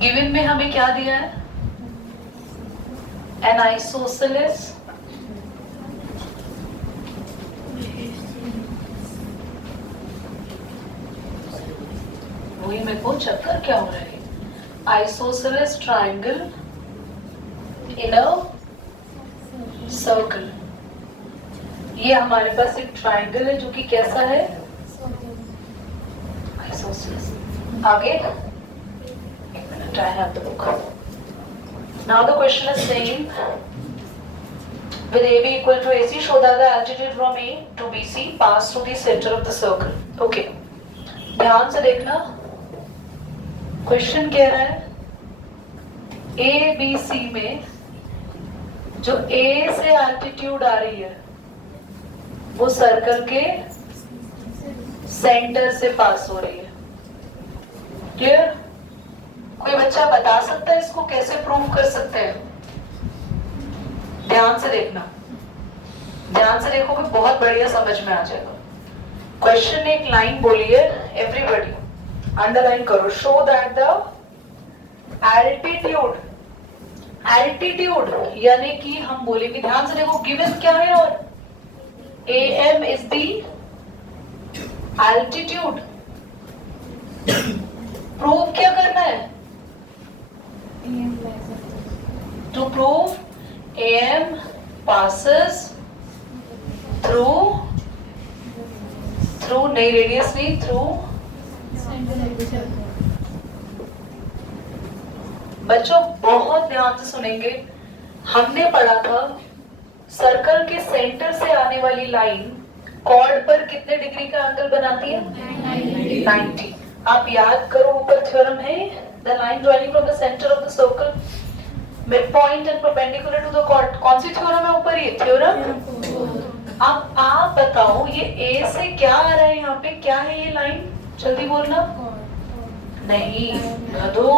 Given में हमें क्या दिया है? एन आइसोसेलेस वही मेरे को चक्कर क्या हो रहा है? Isosceles triangle in a circle. ये हमारे पास एक ट्राइंगल है जो कि कैसा है? आइसोसेलेस। आगे एक minute, I have the book. Now the question is saying with AB equal to AC, show that the altitude from A to BC pass through the center of the circle. Okay, ध्यान से देखना, question कह रहा है ABC में जो A से altitude आ रही है वो सर्कल के सेंटर से पास हो रही है। क्लियर? कोई बच्चा बता सकता है इसको कैसे प्रूव कर सकते हैं? ध्यान से देखना, ध्यान से देखोगे बहुत बढ़िया समझ में आ जाएगा। क्वेश्चन ने एक लाइन बोली है, एवरीबॉडी अंडरलाइन करो। Show that the altitude, altitude यानी कि हम बोलेंगे, ध्यान से देखो गिवन क्या है और AM is the altitude. Prove क्या करना है? To prove AM passes through नहीं रेडियस नहीं, through। बच्चों बहुत ध्यान से सुनेंगे, हमने पढ़ा था सर्कल के सेंटर से आने वाली लाइन कॉर्ड पर कितने डिग्री का एंगल बनाती है? 90। आप याद करो, ऊपर थ्योरम है, the line drawing from the centre of the circle mid point and perpendicular to the chord. कौन सी थ्योरम है ऊपर? ये थ्योरम। अब आप बताओ ये A से क्या आ रहा है? यहाँ पे क्या है ये लाइन? जल्दी बोलना। नहीं गधो,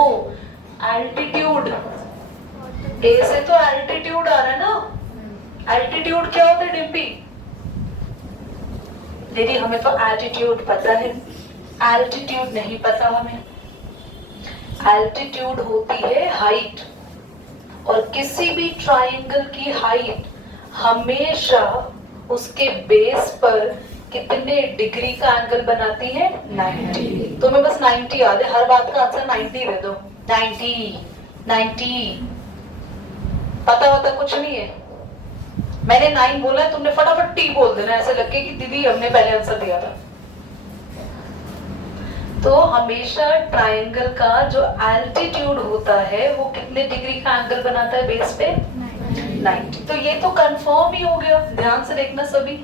एल्टीट्यूड। A से तो एल्टीट्यूड आ रहा है ना। एल्टीट्यूड क्या होता है डिम्पी? दीदी हमें तो एल्टीट्यूड पता है, एल्टीट्यूड नहीं पता हमें। एल्टीट्यूड होती है हाइट, और किसी भी ट्राइंगल की हाइट हमेशा उसके बेस पर कितने डिग्री का एंगल बनाती है? 90। तुम्हें बस 90 याद है, हर बात का आंसर 90 दे दो। 90 पता होता कुछ नहीं है। मैंने 9 बोला है, तुमने फटाफट T बोल देना, ऐसे लगे कि दीदी हमने पहले आंसर दिया था। तो हमेशा ट्राइंगल का जो एल्टीट्यूड होता है वो कितने डिग्री का एंगल बनाता है बेस पे? 90। तो ये तो कंफर्म ही हो गया। ध्यान से देखना सभी,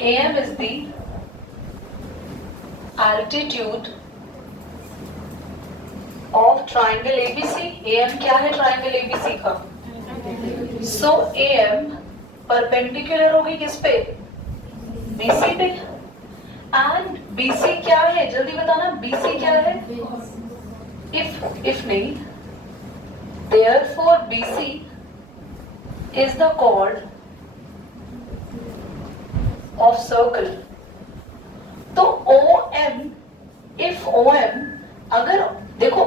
AM is the altitude of triangle ABC। AM क्या है ट्राइंगल ABC का? सो AM परपेंडिकुलर होगी किस पे? BC पे। एंड BC क्या है? जल्दी बताना, BC क्या है? if नहीं, therefore BC is the chord of circle। तो OM, if OM, अगर देखो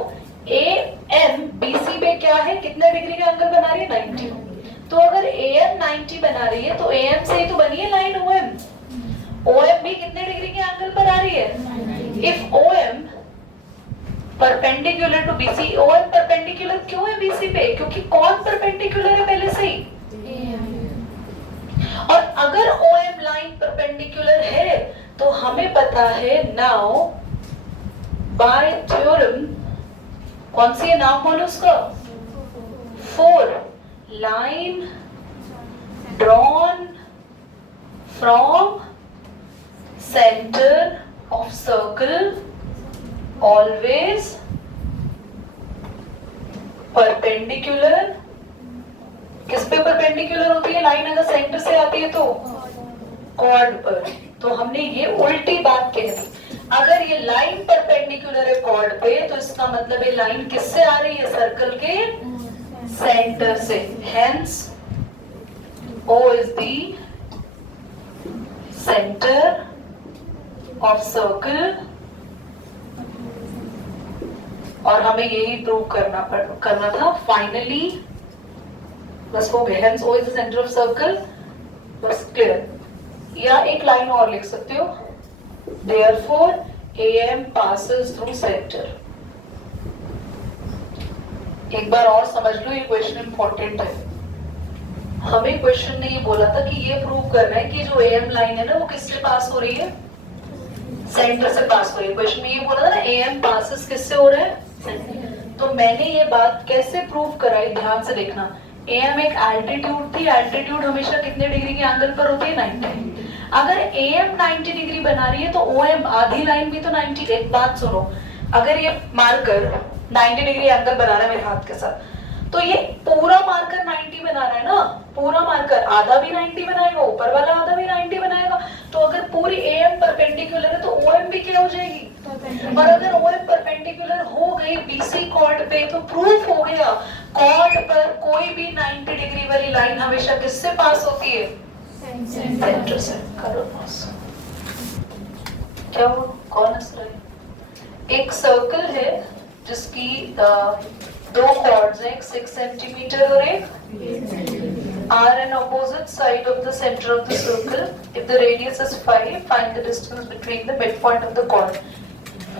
AM BC पे क्या है, कितने डिग्री का एंगल बना रही है? 90। तो अगर AM 90 बना रही है तो AM से ही तो बनी है लाइन OM। OM भी कितने डिग्री के एंगल पर आ रही है? If OM perpendicular to BC, OM perpendicular क्यों है BC पे? क्योंकि कौन परपेंडिकुलर है पहले से ही? और अगर OM लाइन परपेंडिकुलर है तो हमें पता है नाउ बाय थ्योरम, कौन सी है नाम बोलो उसका? 4 line drawn from center of circle always perpendicular। किस पे परपेंडिकुलर होती है लाइन अगर सेंटर से आती है तो? कॉर्ड पर। तो हमने ये उल्टी बात कह दी। अगर ये लाइन परपेंडिकुलर है कॉर्ड पे तो इसका मतलब ये लाइन किससे आ रही है? सर्कल के सेंटर से। Hence O is the center of circle और हमें यही प्रूव करना था फाइनली। बस हो गया, hence O is the center of circle, बस क्लियर। या एक लाइन और लिख सकते हो, therefore AM passes through center। एक बार और समझ लो, ये क्वेश्चन इंपॉर्टेंट है। हमें क्वेश्चन ने ये बोला था कि ये प्रूव करना है कि जो AM लाइन है ना वो किससे पास हो रही है, सेंटर से पास हो रही है। क्वेश्चन में ये बोला था ना AM पासेस किससे हो रहा है, तो मैंने ये बात कैसे प्रूव कराई, ध्यान से देखना। AM एक एल्टीट्यूड थी, एल्टीट्यूड हमेशा कितने डिग्री के एंगल पर होती है, 90। अगर AM 90 डिग्री बना रही है तो OM आधी लाइन भी तो 90। एक बात सुनो, अगर ये मार्कर 90 डिग्री एंगल बना रहा है मेरे हाथ के साथ, तो ये पूरा मार्कर 90 बना रहा है ना, पूरा मार्कर आधा भी 90 बनाएगा, ऊपर वाला आधा भी 90 बनाएगा। तो अगर पूरी AM परपेंडिकुलर है तो OM भी क्या हो जाएगी, और अगर OM परपेंडिकुलर हो गई BC कॉर्ड पे तो प्रूफ हो गया कॉर्ड पर कोई भी 90 डिग्री वाली लाइन हमेशा किससे पास होती है, सेंटर से। करो पास। क्या वो कौन हंस रहा है? एक सर्कल है जिसकी दो कॉर्ड्स हैं, एक 6 सेंटीमीटर और एक are an opposite side of the center of the circle. If the radius is 5, find the distance between the midpoint of the chord.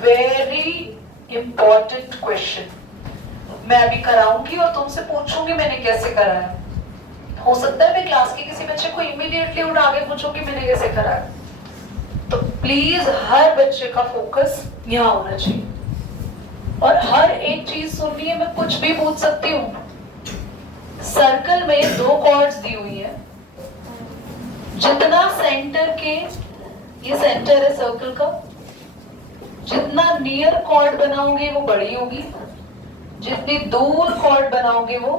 Very important question. मैं अभी कराऊंगी और तुमसे पूछूंगी मैंने कैसे कराया। हो सकता है मैं क्लास के किसी बच्चे को इमीडिएटली उठा के पूछूं कि मैंने कैसे कराया। तो प्लीज हर बच्चे का फोकस यहाँ होना चाहिए और हर एक चीज सुननी है। मैं कुछ भी पूछ सकती हूँ। सर्कल में दो कॉर्ड्स दी हुई है, जितना सेंटर के, ये सेंटर है सर्कल का, जितना नियर कॉर्ड बनाओगे वो बड़ी होगी, जितनी दूर कॉर्ड बनाओगे वो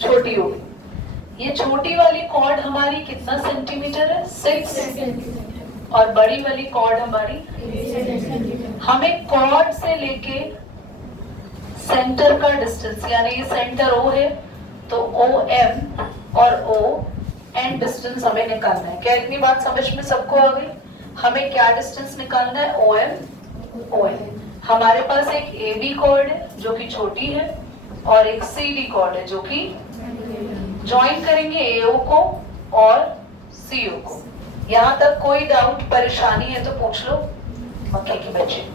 छोटी होगी। ये छोटी वाली कॉर्ड हमारी कितना सेंटीमीटर है, 6, और बड़ी वाली कॉर्ड हमारी, हमें कॉर्ड से लेके सेंटर का डिस्टेंस, यानी ये सेंटर O है तो OM और ON डिस्टेंस हमें निकालना है। क्या इतनी बात समझ में सबको आ गई? हमें क्या डिस्टेंस निकालना है, OM ON। हमारे पास एक AB कॉर्ड है जो कि छोटी है और एक CD कॉर्ड है जो कि ज्वाइन करेंगे AO को और CO को। यहाँ तक कोई डाउट परेशानी है तो पूछ लो मक्के के बच्चे।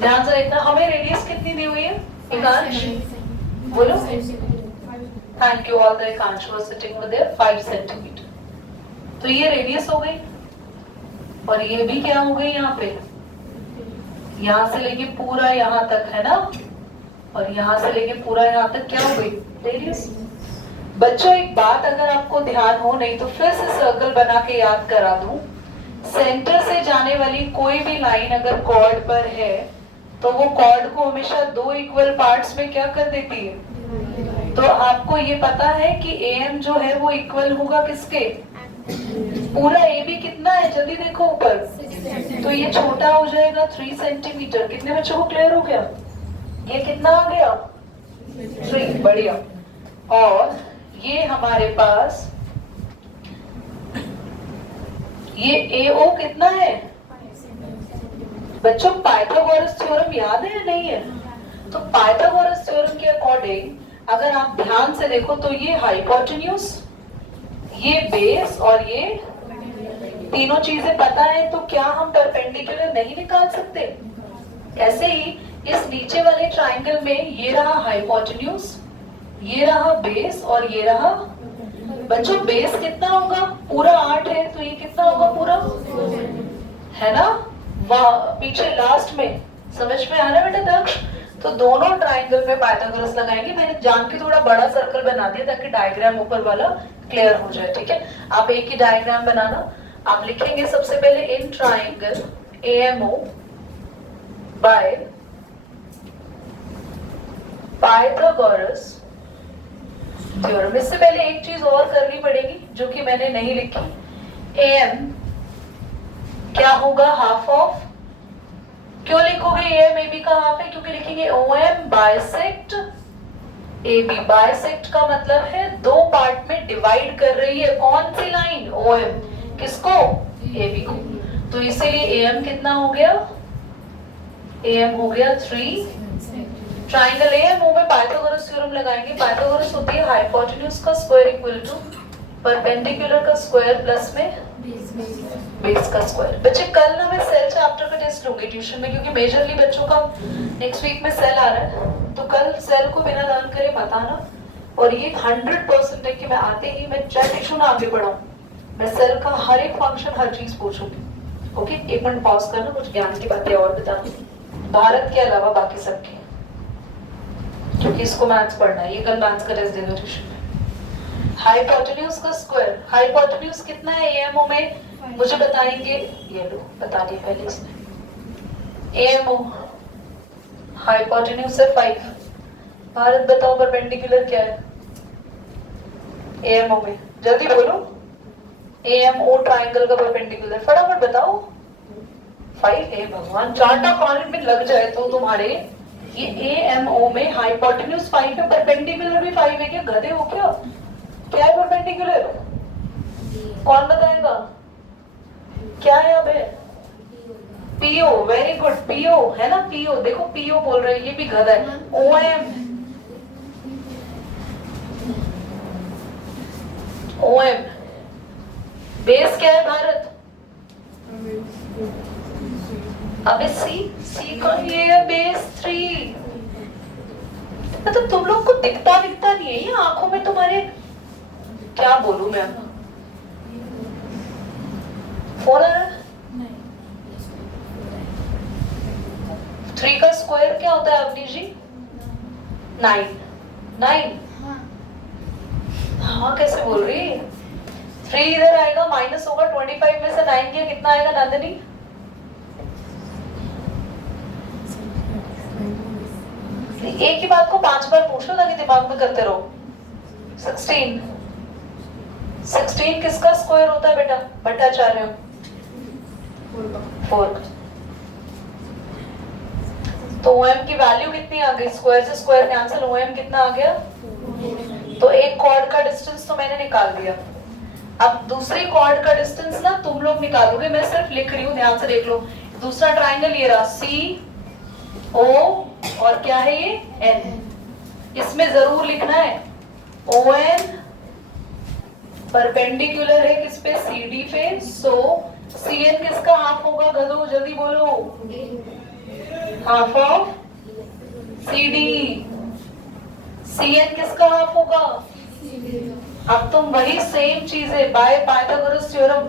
ध्यान से देखना, हमें रेडियस कितनी दी हुई है एकांश, बोलो। Thank you all the Ekansh was sitting over there, 5 centimetre. तो ये रेडियस हो गई और ये भी क्या हो गई, यहाँ पे, यहाँ से लेके पूरा यहाँ तक है ना, और यहाँ से लेके पूरा यहाँ तक क्या हो गई, रेडियस। बच्चों एक बात अगर आपको ध्यान हो, नहीं तो फिर से सर्कल बना के याद करा दूं। सेंटर से जाने वाली कोई भी लाइन अगर कॉर्ड पर है तो वो कॉर्ड को हमेशा दो इक्वल पार्ट्स में क्या कर देती है। तो आपको ये पता है कि AM जो है वो इक्वल होगा किसके, पूरा AB कितना है, जल्दी देखो ऊपर, तो ये छोटा हो जाएगा 3 सेंटीमीटर। कितने बच्चों को क्लियर हो गया? ये कितना आ गया, 3, बढ़िया। और ये हमारे पास ये AO कितना है बच्चों? पाइथागोरस थ्योरम याद है या नहीं है? तो पाइथागोरस थ्योरम के अकॉर्डिंग अगर आप ध्यान से देखो तो ये हाइपोटेन्यूज, ये बेस और ये तीनों चीजें पता है, तो क्या हम परपेंडिकुलर नहीं निकाल सकते? ऐसे ही इस नीचे वाले ट्रायंगल में ये रहा हाइपोटेन्यूज, ये रहा बेस और ये रहा, बच्चों बेस कितना होगा, पूरा 8 है तो ये कितना होगा, पूरा है ना, वहां पीछे लास्ट में। समझ में आ रहा है बेटा दक्ष? तो दोनों ट्रायंगल में पाइथागोरस लगाएंगे। मैंने जान के थोड़ा बड़ा सर्कल बना दिया ताकि डायग्राम ऊपर वाला क्लियर हो जाए, ठीक है। आप एक ही डायग्राम बनाना। आप लिखेंगे सबसे पहले in triangle AMO by Pythagoras theorem. इससे पहले एक चीज और करनी पड़ेगी जो कि मैंने नहीं लिखी। AM क्या होगा, हाफ ऑफ, क्यों लिखोगे AM AB का हाफ है? क्योंकि लिखेंगे OM बाइसेक्ट AB। बाइसेक्ट का मतलब है दो पार्ट में डिवाइड कर रही है, कौन सी लाइन, OM, किसको, AB को। तो इसीलिए AM कितना हो गया, AM हो गया 3 ट्राइंगल एएमओ में पाइथागोरस थ्योरम लगाएंगे। पाइथागोरस होती है हाइपोटेन्यूज का स्क्वायर इक्वल टू परपेंडिकुलर का स्क्वायर प्लस में बेस का स्क्वायर। बच्चे कल ना मैं सेल चैप्टर का टेस्ट लूंगी ट्यूशन में, क्योंकि मेजरली बच्चों का नेक्स्ट वीक में सेल आ रहा है, तो कल सेल को बिना लर्न करे मत आना। और ये 100% है कि मैं आते ही मैं चाहे टिश्यू ना आगे बढ़ाऊं, मैं सेल का हर एक फंक्शन हर चीज पूछूंगी। ओके, एक मिनट पॉज करना, कुछ ज्ञान की बातें और बता दूं भारत के अलावा बाकी सबके, क्योंकि इसको मैथ्स पढ़ना है। ये कल मैथ्स का टेस्ट दे दो ट्यूशन में। हाइपोटेन्यूज का स्क्वायर, हाइपोटेन्यूज कितना है एएमओ में मुझे बताएंगे। ये लो बता दिया पहले इसने। एएमओ हाइपोटेन्यूज है 5। भारत बताओ परपेंडिकुलर क्या है एएमओ में, जल्दी बोलो। एएमओ ट्राइंगल का परपेंडिकुलर फटाफट बताओ। 5 है भगवान, चार्टा कॉलम में लग जाए तो तुम्हारे। ये एएमओ में हाइपोटेन्यूज 5 है, परपेंडिकुलर भी 5 है। क्या गधे हो क्या? क्या है परपेंडिकुलर? कौन बताएगा क्या है? अब है पीओ, वेरी गुड, पीओ है ना, पीओ। देखो पीओ बोल रहे हैं, ये भी गधा है। ओएम, ओएम बेस क्या है भारत? अबे सी, सी कौन? ये है बेस 3। मतलब तुम लोग को दिखता नहीं है ये आंखों में तुम्हारे, क्या बोलूं मैं? फोन आ रहा है? 3 का स्क्वायर क्या होता है अवनी जी? 9। 9 हाँ कैसे बोल रही है? 3 इधर आएगा, माइनस होगा 25 में से 9 किया, कितना आएगा नंदिनी? एक ही बात को 5 बार पूछ लो ताकि दिमाग में करते रहो। 16। 16 किसका स्क्वायर होता है बेटा? भट्टाचार्य 4। तो ओएम की वैल्यू कितनी आ गई? स्क्वायर से स्क्वायर कैंसिल, ओएम कितना आ गया? तो एक कॉर्ड का डिस्टेंस तो मैंने निकाल दिया। अब दूसरी कॉर्ड का डिस्टेंस ना तुम लोग निकालोगे, मैं सिर्फ लिख रही हूँ, ध्यान से देख लो। दूसरा ट्राइंगल ये रहा, सी ओ और क्या है ये? एन। इसमें जरूर लिखना है ओ एन परपेंडिकुलर है किस पे? सी डी पे। सो सी एन किसका हाफ होगा गधो? जल्दी बोलो। Half of C D. C N किसका हाफ होगा? अब तुम वही सेम चीज है बाय पाइथागोरस थ्योरम।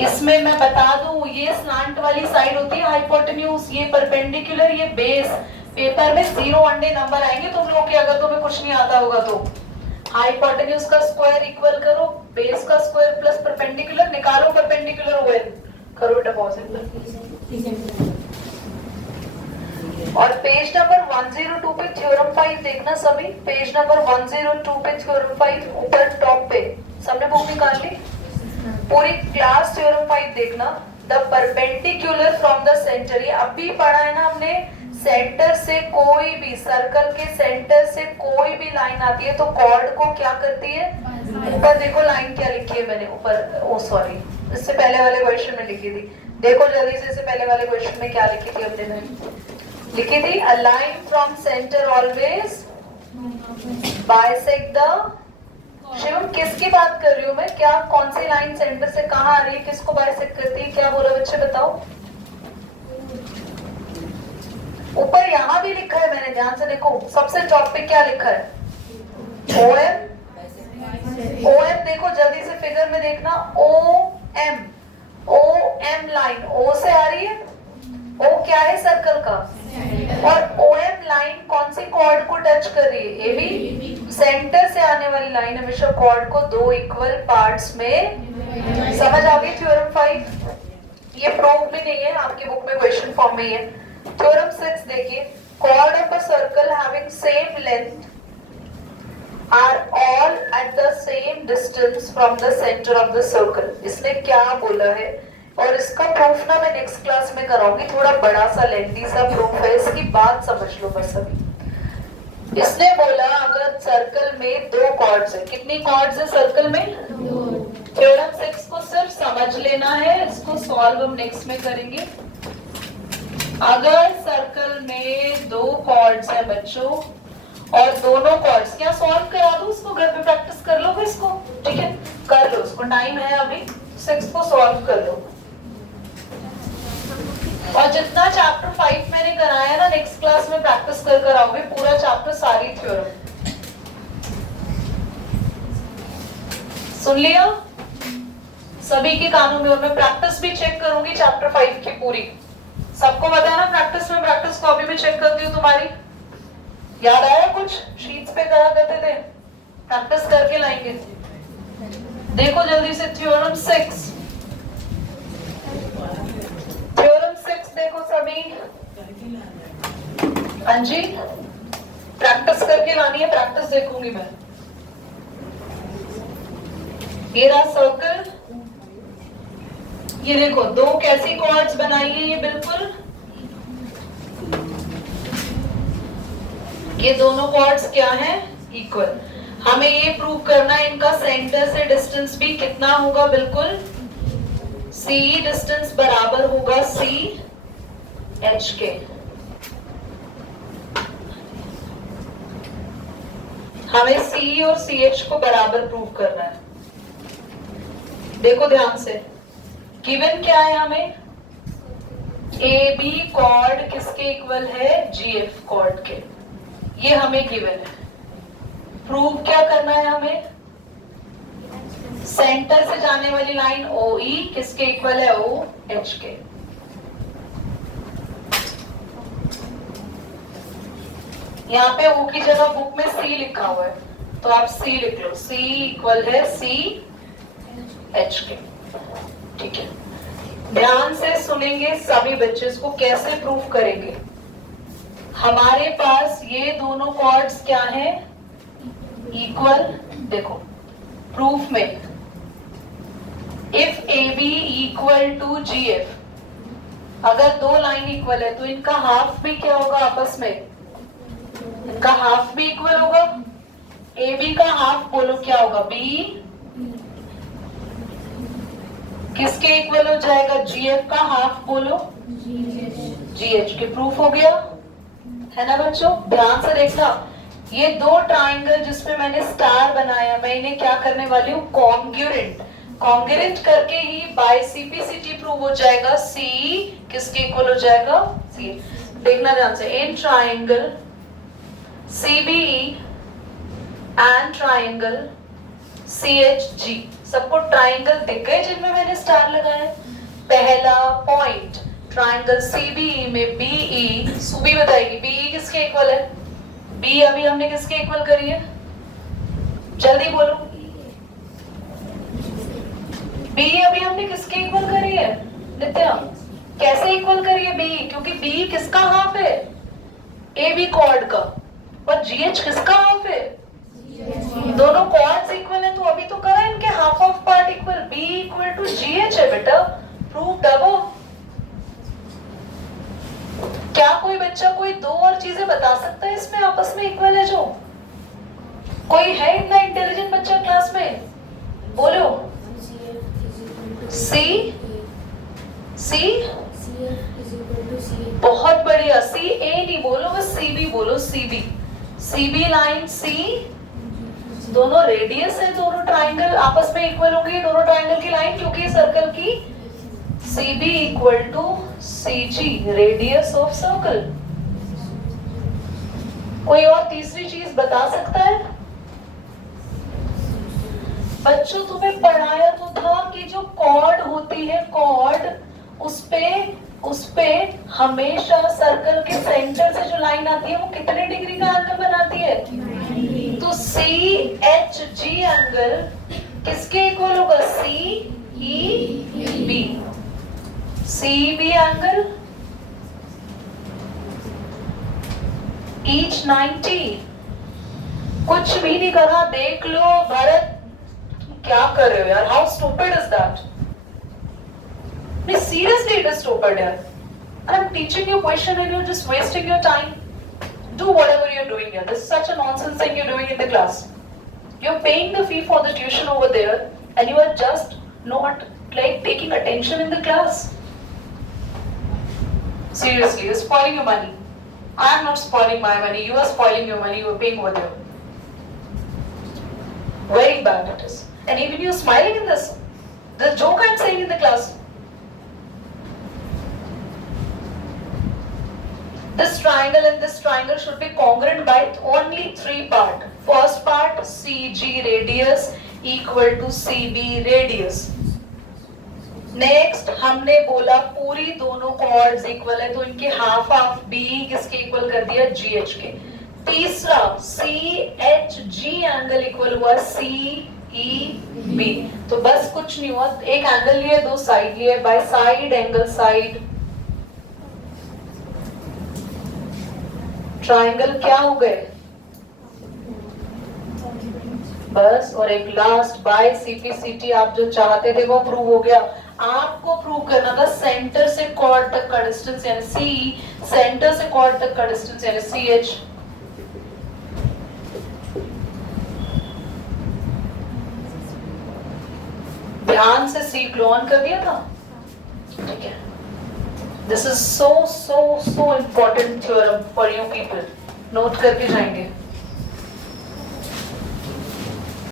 इसमें मैं बता दूं, ये स्लांट वाली साइड होती है हाइपोटेन्यूज, ये परपेंडिकुलर, ये बेस। पेपर में 0 अंडे नंबर आएंगे तुम लोग के अगर तुम्हें कुछ नहीं आता होगा तो। हाइपोटेन्यूज का स्क्वायर इक्वल करो बेस का स्क्वायर प्लस परपेंडिकुलर, निकालो परपेंडिकुलर ओएन, करो डिपॉजिट। और पेज नंबर 102 पे थ्योरम 5 देखना सभी। पेज नंबर 102 पे थ्योरम 5 ऊपर टॉप पे सबने बुक निकाल ली? पूरी क्लास थ्योरम 5 देखना। The perpendicular from the centre, ये अभी पढ़ा है ना हमने। सेंटर से कोई भी, सर्कल के सेंटर से कोई भी लाइन आती है तो कॉर्ड को क्या करती है? ऊपर देखो लाइन क्या लिखी है मैंने ऊपर, ओ सॉरी इससे पहले वाले क्वेश्चन में लिखी थी। देखो जल्दी से, इससे पहले वाले क्वेश्चन में क्या लिखी थी हमने? लिखी थी a line from centre always bisect the. Shivam किसकी बात कर रही हूँ मैं? क्या कौन सी लाइन सेंटर से कहाँ आ रही है, किसको बाइसेक्ट करती है? क्या बोला बच्चे बताओ? ऊपर यहाँ भी लिखा है मैंने, ध्यान से देखो। सबसे टॉप पे क्या लिखा है? ओएम। ओएम देखो जल्दी से फिगर में देखना। O M, O M line O से आ रही है। ओ क्या है? सर्कल का। और ओ एम लाइन कौन सी कॉर्ड को टच कर रही है? A B. सेंटर से आने वाली लाइन हमेशा कॉर्ड को 2 इक्वल पार्ट्स में। समझ आ गई थ्योरम 5? ये प्रूफ भी नहीं है, आपकी बुक में क्वेश्चन फॉर्म में ही है। थ्योरम 6 देखिए, chord of a circle having same length are all at the same distance from the centre of the circle. इसने क्या बोला है? और इसका प्रूफ ना मैं नेक्स्ट क्लास में कराऊंगी, थोड़ा बड़ा सा लेंथी सा प्रूफ है, इसकी बात समझ लो बस अभी। इसने बोला अगर सर्कल में 2 कॉर्ड्स है, कितनी कॉर्ड्स है सर्कल में? थ्योरम 6 को सिर्फ समझ लेना है, इसको सॉल्व हम नेक्स्ट में करेंगे। अगर सर्कल में दो कॉर्ड्स है बच्चों और दोनों कॉर्ड्स, क्या सॉल्व करा दो उसको, घर पे प्रैक्टिस कर लो इसको, ठीक है कर लो, उसको टाइम है अभी, 6 को सॉल्व कर लो। और जितना चैप्टर 5 मैंने कराया ना नेक्स्ट क्लास में प्रैक्टिस कर आओगे पूरा चैप्टर, सारी थ्योरम सुन लिया सभी के कानों में। और मैं प्रैक्टिस भी चेक करूंगी चैप्टर 5 की पूरी, सबको पता है ना प्रैक्टिस में, प्रैक्टिस कॉपी में चेक करती हूँ तुम्हारी। याद आया कुछ शीट्स पे करा करते थे, प्रैक्टिस करके लाएंगे। देखो जल्दी से थ्योरम 6, थ्योरम 6 देखो सभी। हाँ जी प्रैक्टिस करके लानी है, प्रैक्टिस देखूंगी मैं। ये रहा सर्कल, ये देखो दो कैसी कॉर्ड्स बनाई है ये, बिल्कुल ये दोनों कॉर्ड्स क्या है, इक्वल। हमें ये प्रूव करना है इनका सेंटर से डिस्टेंस भी कितना होगा, बिल्कुल C डिस्टेंस बराबर होगा C H के। हमें C और CH को बराबर प्रूव करना है। देखो ध्यान से, गिवन क्या है हमें, AB कॉर्ड किसके इक्वल है, GF कॉर्ड के, ये हमें गिवन है। प्रूव क्या करना है हमें, सेंटर से जाने वाली लाइन OE किसके इक्वल है, OH के। यहाँ पे O की जगह बुक में C लिखा हुआ है तो आप C लिख लो, C इक्वल है CH के, ठीक है। ध्यान से सुनेंगे सभी बच्चे, इसको कैसे प्रूफ करेंगे। हमारे पास ये दोनों कॉर्ड्स क्या हैं, इक्वल। देखो प्रूफ में if AB equal to GF, अगर दो लाइन इक्वल है तो इनका हाफ भी क्या होगा आपस में, इनका हाफ भी इक्वल होगा। AB का हाफ बोलो क्या होगा, B किसके इक्वल हो जाएगा, GF का हाफ बोलो GH के। प्रूफ हो गया है ना बच्चों। ध्यान से देखना, ये दो ट्राइंगल जिसमें मैंने स्टार बनाया, मैं इन्हें क्या करने वाली हूँ, कॉन्ग्रुएंट। कॉन्ग्रुएंट करके ही बाय सीपीसीटी प्रूव हो जाएगा, C किसके इक्वल हो जाएगा, C। देखना ध्यान से, in triangle CBE and triangle CHG, सबको ट्राइंगल दिख गए जिनमें मैंने स्टार लगाया। पहला पॉइंट ट्राइंगल CBE में BE, सुबी बताएगी BE किसके इक्वल है, B अभी हमने किसके इक्वल करी है, जल्दी बोलो। B अभी हमने किसके इक्वल करी है नित्या, कैसे इक्वल करी है B, क्योंकि B किसका हाफ है, AB कॉर्ड का, और GH किसका हाफ है, दोनों कॉर्ड्स इक्वल है तो अभी तो करा इनके half of part equal, B equal to GH है बेटा, प्रूव डबल। क्या कोई बच्चा कोई दो और चीजें बता सकता है इसमें आपस में इक्वल है जो, कोई है इतना इंटेलिजेंट बच्चा क्लास में, बोलो। C बहुत बढ़िया, CA नहीं बोलो, बस CB बोलो, CB लाइन C, दोनों रेडियस है, दोनों ट्राइंगल आपस में इक्वल होंगे, दोनों ट्राइंगल की लाइन, क्योंकि सर्कल की CB equal to CG, radius of circle. कोई और तीसरी चीज बता सकता है बच्चों, तुम्हें पढ़ाया तो था कि जो कॉर्ड होती है, कॉर्ड उसपे हमेशा सर्कल के सेंटर से जो लाइन आती है वो कितने डिग्री का एंगल बनाती है, तो CHG एंगल किसके इक्वल होगा, CEB, CEB एंगल each 90। कुछ भी नहीं करा, देख लो भरत क्या कर रहे हो यार, how stupid is that, seriously it is stupid यार, and I'm teaching you question and you're just wasting your time. Do whatever you're doing here, this is such a nonsense thing you're doing in the class. You're paying the fee for the tuition over there, and you are just not like taking attention in the class. Seriously, you're spoiling your money. I am not spoiling my money. You are spoiling your money. You are paying over there. Very bad it is. And even you're smiling in this. The joke I'm saying in the class. This triangle and this triangle should be congruent by only 3 parts. First part, CG radius equal to CB radius. Next हमने बोला पूरी दोनों chords equal है तो इनके half half बी किसके equal कर दिया जी एच के. तीसरा C H G angle equal हुआ सी ई बी. तो बस कुछ नहीं हुआ, एक एंगल लिए दो साइड लिए, by side angle side triangle क्या हो गए बस. और एक लास्ट बाय सीपीसीटी आप जो चाहते थे वो प्रूव हो गया. आपको प्रूव करना था सेंटर से कॉर्ड तक का डिस्टेंस यानी सी, सेंटर से कॉर्ड तक का डिस्टेंस यानी सी एच. ध्यान से सी क्लोन कर दिया था. ठीक है. This is so so so important theorem for you people. Note करके जाएंगे.